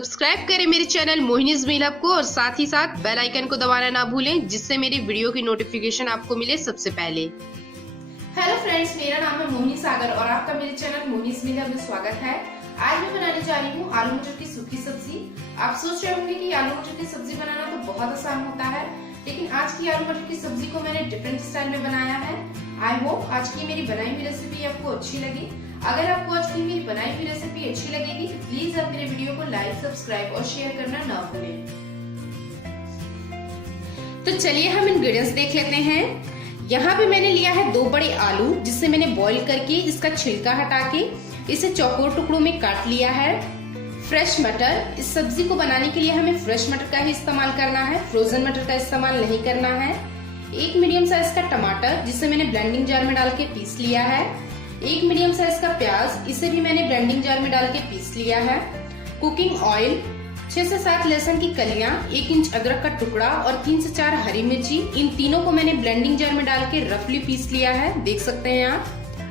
Subscribe करें मेरे channel Mohini's मील hub को और साथ ही साथ बेल आइकन को दबाना ना भूलें, जिससे मेरी वीडियो की नोटिफिकेशन आपको मिले सबसे पहले। हेलो फ्रेंड्स, मेरा नाम है मोहिनी सागर और आपका मेरे चैनल मोहिनीज मील हब में स्वागत है। आज मैं बनाने जा रही हूँ आलू मटर की सूखी सब्जी। आप सोच रहे होंगे कि आलू मटर की सब्जी बनाना तो बहुत आसान होता है, लेकिन आज की आलू मटर की सब्जी को मैंने डिफरेंट स्टाइल में बनाया है। आई होप आज की मेरी बनाई हुई रेसिपी आपको अच्छी लगी। अगर आपको आज की मेरी बनाई हुई रेसिपी अच्छी लगेगी तो प्लीज आप मेरे वीडियो को लाइक, सब्सक्राइब और शेयर करना ना भूलें। तो चलिए हम इंग्रेडिएंट्स देख लेते हैं। यहाँ पे मैंने लिया है 2 बड़े आलू, जिसे मैंने बॉईल करके इसका छिलका हटा के इसे चौकोर टुकड़ों में काट लिया है। फ्रेश मटर, इस सब्जी को बनाने के लिए हमें फ्रेश मटर का ही इस्तेमाल करना है, फ्रोजन मटर का इस्तेमाल नहीं करना है। 1 मीडियम साइज का टमाटर, जिसे मैंने ब्लेंडिंग जार में डाल के पीस लिया है। 1 मीडियम साइज का प्याज, इसे भी मैंने ब्लेंडिंग जार में डाल के पीस लिया है। कुकिंग ऑयल, 6 से 7 लहसुन की कलियां, 1 इंच अदरक का टुकड़ा और 3 से 4 हरी मिर्ची। इन तीनों को मैंने ब्लेंडिंग जार में डाल के रफली पीस लिया है, देख सकते हैं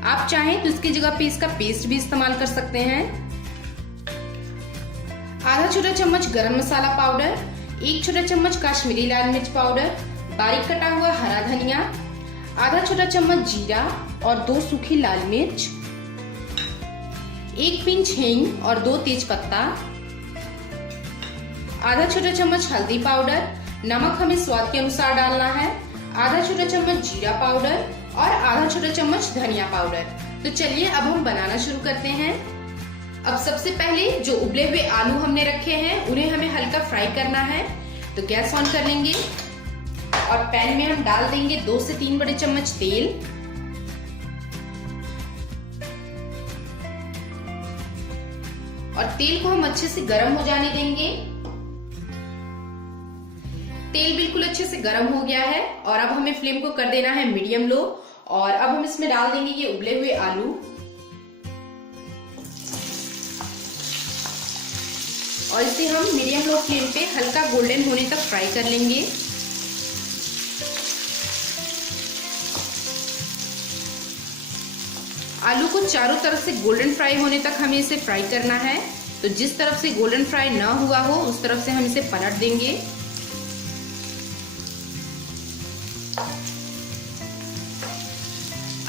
आप चाहें तो इसकी जगह पे इसका पेस्ट भी इस्तेमाल कर सकते हैं। आधा छोटा चम्मच गरम मसाला पाउडर, 1 छोटा चम्मच काश्मीरी लाल मिर्च पाउडर, बारीक कटा हुआ हरा धनिया, आधा छोटा चम्मच जीरा और 2 सूखी लाल मिर्च, 1 पिंच हींग और 2 तेज पत्ता, आधा छोटा चम्मच हल्दी पाउडर, नमक हमें स्वाद के अनुसार डालना है, आधा छोटा चम्मच जीरा पाउडर और आधा छोटा चम्मच धनिया पाउडर। तो चलिए अब हम बनाना शुरू करते हैं। अब सबसे पहले जो उबले हुए आलू हमने रखे हैं उन्हें हमें हल्का फ्राई करना है। तो गैस ऑन कर लेंगे और पैन में हम डाल देंगे 2 से 3 बड़े चम्मच तेल। और तेल को हम अच्छे से गर्म हो जाने देंगे। तेल बिल्कुल अच्छे से गर्म हो गया है और अब हमें फ्लेम को कर देना है मीडियम लो। और अब हम इसमें डाल देंगे ये उबले हुए आलू और इसे हम मीडियम लो फ्लेम पे हल्का गोल्डन होने तक फ्राई कर लेंगे। आलू को चारों तरफ से गोल्डन फ्राई होने तक हमें इसे फ्राई करना है। तो जिस तरफ से गोल्डन फ्राई ना हुआ हो उस तरफ से हम इसे पलट देंगे।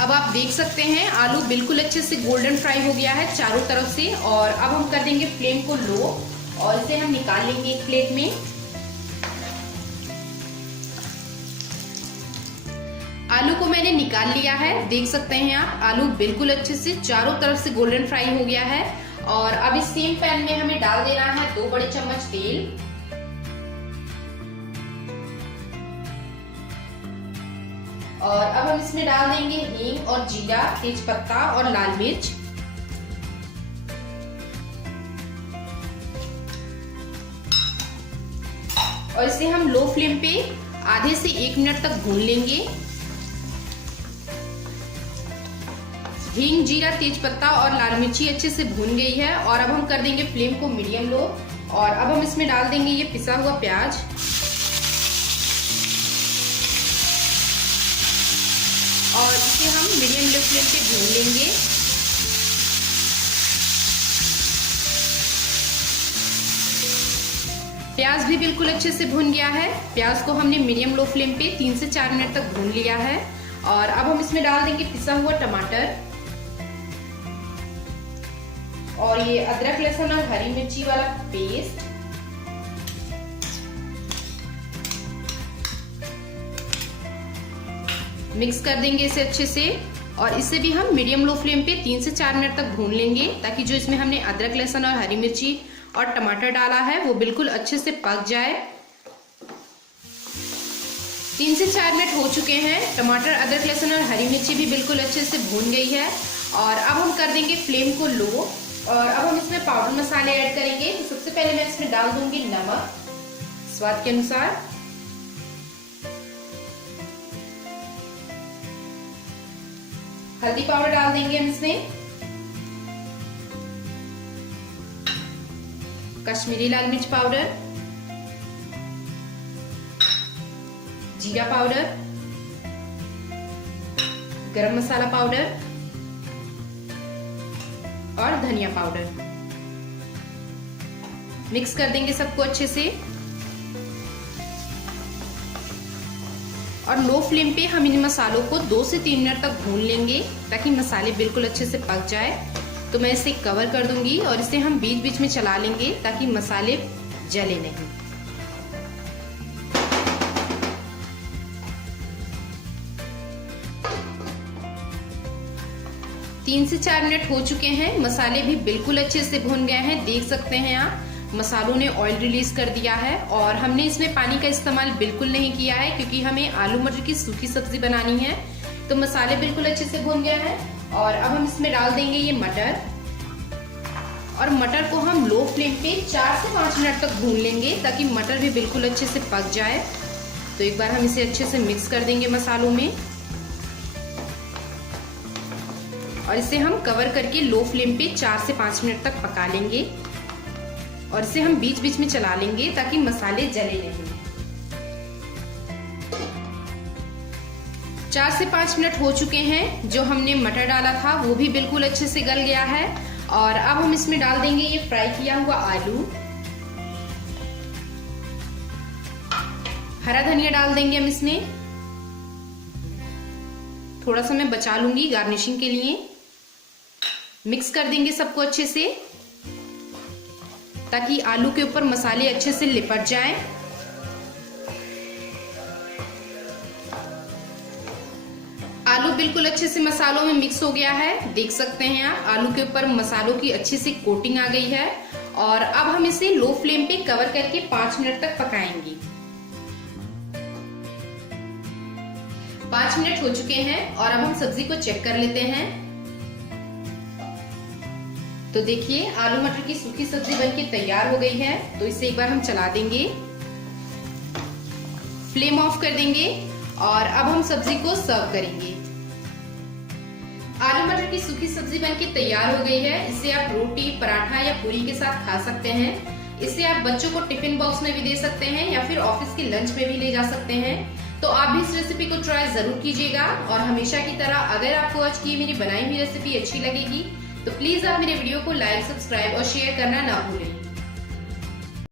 अब आप देख सकते हैं आलू बिल्कुल अच्छे से गोल्डन फ्राई हो गया है चारों तरफ से। और अब हम कर देंगे फ्लेम को लो और इसे हम निकाल लेंगे एक प्लेट में। आलू को मैंने निकाल लिया है, देख सकते हैं आप आलू बिल्कुल अच्छे से चारों तरफ से गोल्डन फ्राई हो गया है। और अब इस सेम पैन में हमें डाल देना है 2 बड़े चम्मच तेल। और अब हम इसमें डाल देंगे हींग और जीरा, तेज पत्ता और लाल मिर्च। और इसे हम लो फ्लेम पे आधे से 1 मिनट तक भून लेंगे। हींग, जीरा, तेज पत्ता और लाल मिर्ची अच्छे से भून गई है और अब हम कर देंगे फ्लेम को मीडियम लो। और अब हम इसमें डाल देंगे ये पिसा हुआ प्याज और इसे हम मीडियम लो फ्लेम पे भून लेंगे। प्याज भी बिल्कुल अच्छे से भून गया है। प्याज को हमने मीडियम लो फ्लेम पे 3 से 4 मिनट तक भून लिया है। और अब हम इसमें डाल देंगे पिसा हुआ टमाटर और ये अदरक, लहसुन और हरी मिर्ची वाला पेस्ट। मिक्स कर देंगे इसे अच्छे से और इसे भी हम मीडियम लो फ्लेम पे 3 से 4 मिनट तक भून लेंगे, ताकि जो इसमें हमने अदरक, लहसुन और हरी मिर्ची और टमाटर डाला है वो बिल्कुल अच्छे से पक जाए। 3 से 4 मिनट हो चुके हैं। टमाटर, अदरक, लहसुन और हरी मिर्ची भी बिल्कुल अच्छे से भून गई है। और अब हम कर देंगे फ्लेम को लो और अब हम इसमें पाउडर मसाले ऐड करेंगे। तो सबसे पहले मैं इसमें डाल दूंगी नमक स्वाद के अनुसार, हल्दी पाउडर डाल देंगे हम इसमें, कश्मीरी लाल मिर्च पाउडर, जीरा पाउडर, गरम मसाला पाउडर और धनिया पाउडर। मिक्स कर देंगे सबको अच्छे से। और लो फ्लेम पे हम इन मसालों को 2 से 3 मिनट तक भून लेंगे ताकि मसाले बिल्कुल अच्छे से पक जाए। तो मैं इसे कवर कर दूंगी और इसे हम बीच बीच में चला लेंगे ताकि मसाले जले नहीं। तीन से 4 मिनट हो चुके हैं, मसाले भी बिल्कुल अच्छे से भुन गए हैं। देख सकते हैं आप मसालों ने ऑयल रिलीज कर दिया है और हमने इसमें पानी का इस्तेमाल बिल्कुल नहीं किया है क्योंकि हमें आलू मटर की सूखी सब्जी बनानी है। तो मसाले बिल्कुल अच्छे से भुन गए हैं और अब हम इसमें डाल देंगे ये मटर। और मटर को हम लो फ्लेम पे 4 से 5 मिनट तक भून लेंगे ताकि मटर भी बिल्कुल अच्छे से पक जाए। तो एक बार हम इसे अच्छे से मिक्स कर देंगे मसालों में और इसे हम कवर करके लो फ्लेम पे 4 से 5 मिनट तक पका लेंगे और इसे हम बीच बीच में चला लेंगे ताकि मसाले जले नहीं। 4 से 5 मिनट हो चुके हैं। जो हमने मटर डाला था वो भी बिल्कुल अच्छे से गल गया है और अब हम इसमें डाल देंगे ये फ्राई किया हुआ आलू। हरा धनिया डाल देंगे हम इसमें। थोड़ा सा मैं बचा लूंगी गार्निशिंग के लिए। मिक्स कर देंगे सबको अच्छे से ताकि आलू के ऊपर मसाले अच्छे से लिपट जाएं। आलू बिल्कुल अच्छे से मसालों में मिक्स हो गया है। देख सकते हैं आप आलू के ऊपर मसालों की अच्छी सी कोटिंग आ गई है और अब हम इसे लो फ्लेम पे कवर करके 5 मिनट तक पकाएंगे। 5 मिनट हो चुके हैं और अब हम सब्जी को चेक कर लेते हैं। तो देखिए आलू मटर की सूखी सब्जी बनके तैयार हो गई है। तो इसे एक बार हम चला देंगे, फ्लेम ऑफ कर देंगे और अब हम सब्जी को सर्व करेंगे। आलू मटर की सूखी सब्जी बनके तैयार हो गई है। इसे आप रोटी, पराठा या पूरी के साथ खा सकते हैं। इसे आप बच्चों को टिफिन बॉक्स में भी दे सकते हैं या फिर ऑफिस के लंच में भी ले जा सकते हैं। तो आप भी इस रेसिपी को ट्राई जरूर कीजिएगा और हमेशा की तरह अगर आपको आज की मेरी बनाई हुई रेसिपी अच्छी लगेगी तो प्लीज आप मेरे वीडियो को लाइक, सब्सक्राइब और शेयर करना ना भूलें।